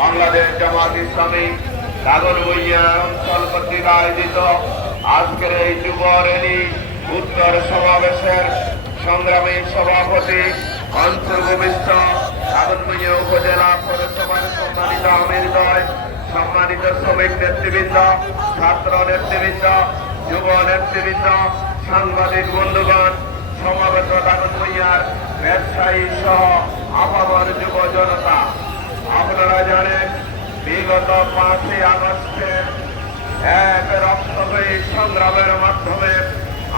বাংলাদেশ জামাত ইসলামী নাগরবইয়া অঞ্চল কর্তৃক আয়োজিত আজকের এই যুব র্যালি উত্তর সমাবেশের সংগ্রামী সভাপতি অন্তর্ভুক্ত নাগরবইয়া উপজেলা পৌরসভার সম্মানিত আমির দয় সম্মানিত শ্রমিক নেতৃবৃন্দ, ছাত্র নেতৃবৃন্দ, যুব নেতৃবৃন্দ, সাংবাদিক বন্ধুগণ সমাবেত নাগরবইয়ার ব্যবসায়ী সহ আপামর যুব জনতা। আপনারা জানেন বিগত পাঁচই আগস্টে এক রক্তবয়ী সংগ্রামের মাধ্যমে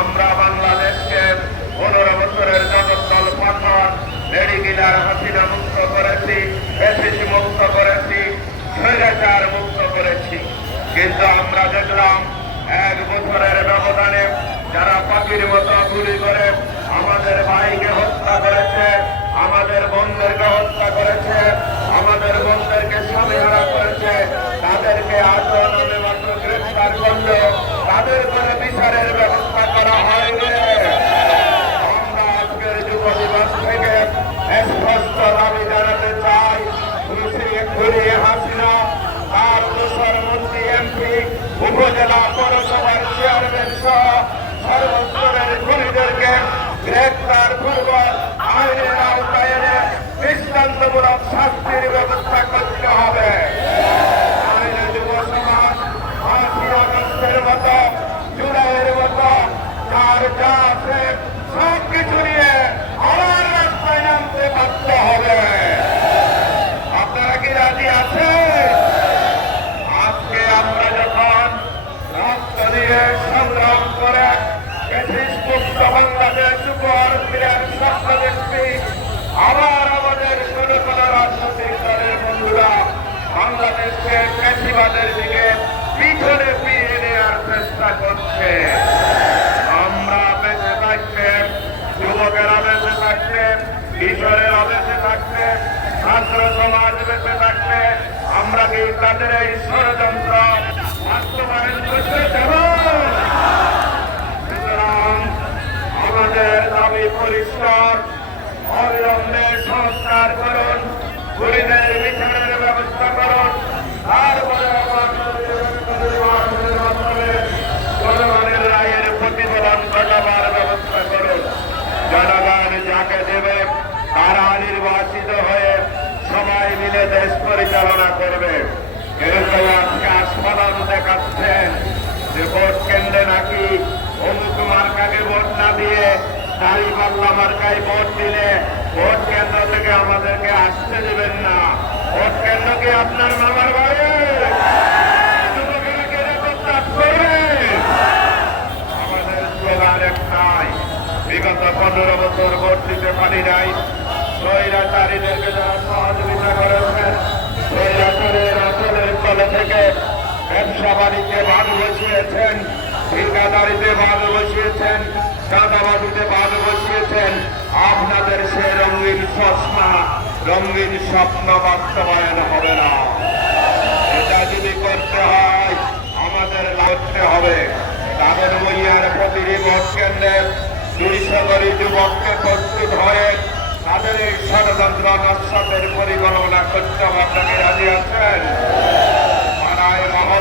আমরা বাংলাদেশকে পনেরো বছরের জগদ্দল পাথর মেডিকেলার হাসিনা মুক্ত করেছি এসিসি মুক্ত করেছি, স্বৈরাচার মুক্ত করেছি। কিন্তু আমরা দেখলাম দৃষ্টান্তমূলক শাস্তির ব্যবস্থা করতে হবে আইনে যুব সমাজ পাঁচই আগস্টের মতো জুলাইয়ের মতো যার যা আছে সব কিছু নিয়ে আবার রাস্তায় নামতে বাধ্য হবে আপনারা কি রাজি আছেন আজকে আমরা যখন রক্ত দিয়ে সংগ্রাম করে ব্রিটিশ মুক্ত বাংলাদেশ উপহার ফিরার স্বপ্ন দেখছি আবার আমাদের কোন কোন রাজনৈতিক দলের বন্ধুরা বাংলাদেশকে পেশিবাদের দিকে পিছনে ফিরিয়ে নেওয়ার চেষ্টা করছে আমরা বেঁচে থাকতে যুবকেরা বেঁচে থাকতে কিশোরেরা বেঁচে থাকতে ছাত্র সমাজ বেঁচে থাকতে আমরা কি তাদের এই ষড়যন্ত্র বাস্তবায়ন আমাদের দাবি পরিষ্কার। অবিলম্বে সংস্কার করুন গুলিদের বিচারের ব্যবস্থা করুন তারপরে নির্বাচনের মাধ্যমে জনগণের রায়ের প্রতিফলন ঘটাবার ব্যবস্থা করুন জনগণ যাকে দেবে তারা নির্বাচিত হয়ে সবাই মিলে দেশ পরিচালনা করবে। দেখাচ্ছেন যে ভোট কেন্দ্রে নাকি অমুক মার্কাকে ভোট না দিয়ে মার্কায় ভোট দিলে ভোট কেন্দ্র থেকে আমাদেরকে আসতে দেবেন না। ভোট কেন্দ্র কি আপনার মামার বাড়ি? আমাদের একটাই, বিগত পনেরো বছর ভোট দিতে পারি নাই। যারা সহযোগিতা বাণিজ্যে ভাগ বসিয়েছেন, ঠিকাদারিতে ভাগ বসিয়েছেন চাঁদাবাদিতে ভাগ বসিয়েছেন, আপনাদের সে রঙিন চশমা, রঙিন স্বপ্ন বাস্তবায়ন হবে না। এটা যদি করতে হয়, আমাদের করতে হবে। তাদের বইয়ার প্রতিটি ভোট কেন্দ্রে দুইশো করে যুবককে প্রস্তুত হয়ে তাদের এই ষড়যন্ত্র নস্বাতের পরিকল্পনা করতে আপনাকে রাজি আছেন?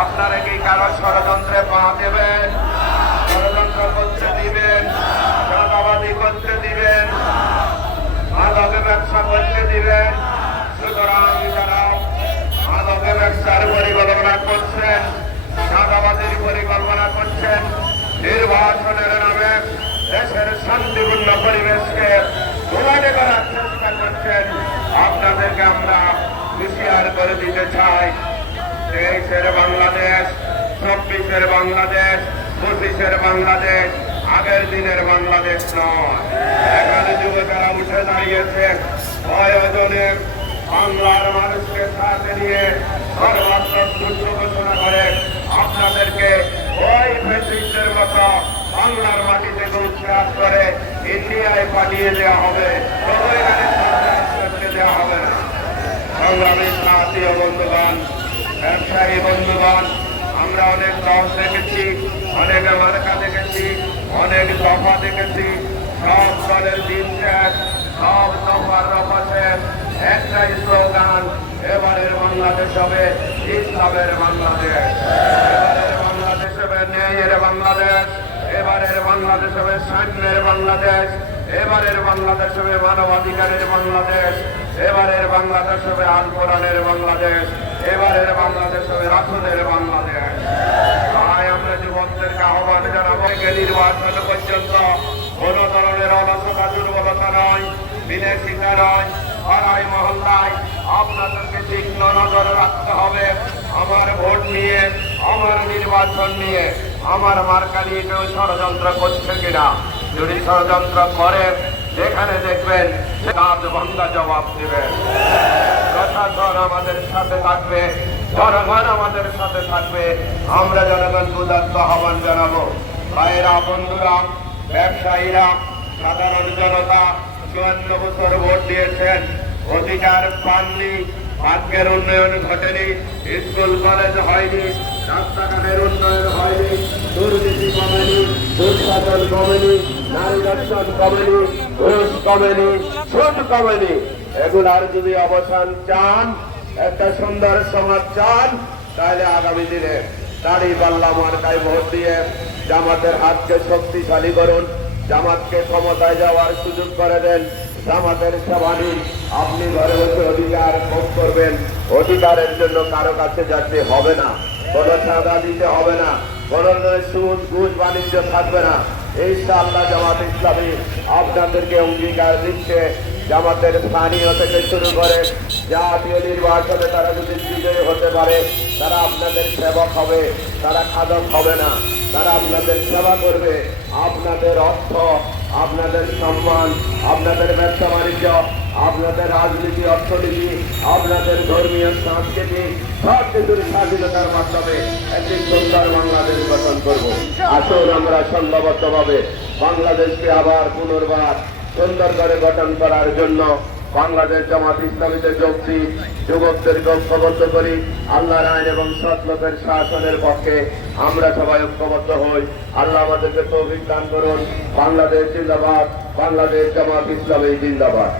আপনারা কি কারও ষড়যন্ত্রে পা দেবেন। ষড়যন্ত্র করতে দিবেন চাঁদাবাদি করতে দিবেন, মাদকে ব্যবসা করতে দিবেন। সুতরাং যারা মাদকে ব্যবসার পরিকল্পনা করছেন চাঁদাবাদের পরিকল্পনা করছেন নির্বাচনের নামে দেশের শান্তিপূর্ণ পরিবেশকে ধোলাটে করার চেষ্টা করছেন, আপনাদেরকে আমরা হুঁশিয়ার করে দিতে চাই। তেইশের বাংলাদেশ, চব্বিশের বাংলাদেশ, পঁচিশের বাংলাদেশ, আগের দিনের বাংলাদেশ নয়। এখানে যুবকেরা উঠে দাঁড়িয়েছে। আয়োজনের বাংলার মানুষকে সাথে নিয়ে সর্বাত্মক যুদ্ধ ঘোষণা করে। আপনাদেরকে ওই ব্রিটিশদের মতো বাংলার মাটিতে উচ্ছ্বাস করে ইন্ডিয়ায় পাঠিয়ে দেওয়া হবে। দেওয়া হবে না। সংগ্রামী বন্ধুগণ ব্যবসায়ী বন্ধুগণ, আমরা অনেক লস দেখেছি, অনেক মার্কা দেখেছি, অনেক দফা দেখেছি। সব দলের দিন শেষ, সব দফার রফা শেষ। একটাই স্লোগান, এবারের বাংলাদেশ হবে ইসলামের বাংলাদেশ। এবারের বাংলাদেশ হবে ন্যায়ের বাংলাদেশ। এবারের বাংলাদেশ হবে সৈন্যের বাংলাদেশ। এবারের বাংলাদেশ হবে মানবাধিকারের বাংলাদেশ। এবারের বাংলাদেশ হবে আল বাংলাদেশ। এবারের বাংলাদেশ হবে রাসুলের বাংলাদেশ। তাই আমরা যুবকদেরকে আহ্বান জানাব নির্বাচন পর্যন্ত কোন ধরনের অলসতা, দুর্বলতা নয় বিদেশিতা নয়, পাড়ায়, মহল্লায় আপনাদেরকে তীক্ষ্ণ নজর রাখতে আমার ভোট নিয়ে, আমার নির্বাচন নিয়ে, আমার মার্কা নিয়ে ষড়যন্ত্র করছে কিনা? যদি ষড়যন্ত্র করে, যেখানে দেখবেন সে কাজ জবাব দেবেন। প্রশাসন আমাদের সাথে থাকবে জনগণ আমাদের সাথে থাকবে। আমরা জনগণ উদাত্ত আহ্বান জানাব। ভাইয়েরা, বন্ধুরা, ব্যবসায়ীরা, সাধারণ জনতা চুয়ান্ন বছর ভোট দিয়েছেন। অধিকার পাননি, ভাগ্যের উন্নয়ন ঘটেনি, স্কুল, কলেজ হয়নি, রাস্তাঘাটের উন্নয়ন হয়নি, দুর্নীতি কমেনি, দুঃশাসন কমেনি, নারী দর্শন কমেনি ঘুষ কমেনি, সুদ কমেনি। এগুলার যদি অবসান চান, একটা সুন্দর সমাজ চান, তাহলে আগামী দিনে দাড়ি পাল্লা মার্কায় ভোট দিয়ে জামাতের হাতকে শক্তিশালী করুন। জামাতকে ক্ষমতায় যাওয়ার সুযোগ করে দেন জামাতের সেবা নিন আপনি ঘরে বসে অধিকার ভোগ করবেন। অধিকারের জন্য কারও কাছে যাতে হবে না, কোনো চাঁদা দিতে হবে না, কোনো সুদ, ঘুষ, বাণিজ্য থাকবে না। এই আল্লাহ জামাত ইসলামী আপনাদেরকে অঙ্গীকার দিচ্ছে। জামাতের স্থানীয় থেকে শুরু করে জাতীয় নির্বাচনে তারা যদি বিজয়ী হতে পারে, তারা আপনাদের সেবক হবে, তারা খাদক হবে না। তারা আপনাদের সেবা করবে। আপনাদের অর্থ, আপনাদের সম্মান, আপনাদের ব্যবসা বাণিজ্য, আপনাদের রাজনীতি, অর্থনীতি, আপনাদের ধর্মীয় সংস্কৃতি, সব কিছুর স্বাধীনতার মাধ্যমে একটি সুন্দর বাংলাদেশ গঠন করব। আসুন আমরা সংঘবদ্ধভাবে বাংলাদেশকে আবার পুনর্বার সুন্দর করে গঠন করার জন্য বাংলাদেশ জামাত ইসলামীতে যোগছি যুবকদেরকে ঐক্যবদ্ধ করি। আল্লাহর আইন এবং সৎলোকের শাসনের পক্ষে আমরা সবাই ঐক্যবদ্ধ হই। আল্লাহ আমাদেরকে তৌফিক দান করুন। বাংলাদেশ জিন্দাবাদ। বাংলাদেশ জামাত ইসলামী জিন্দাবাদ।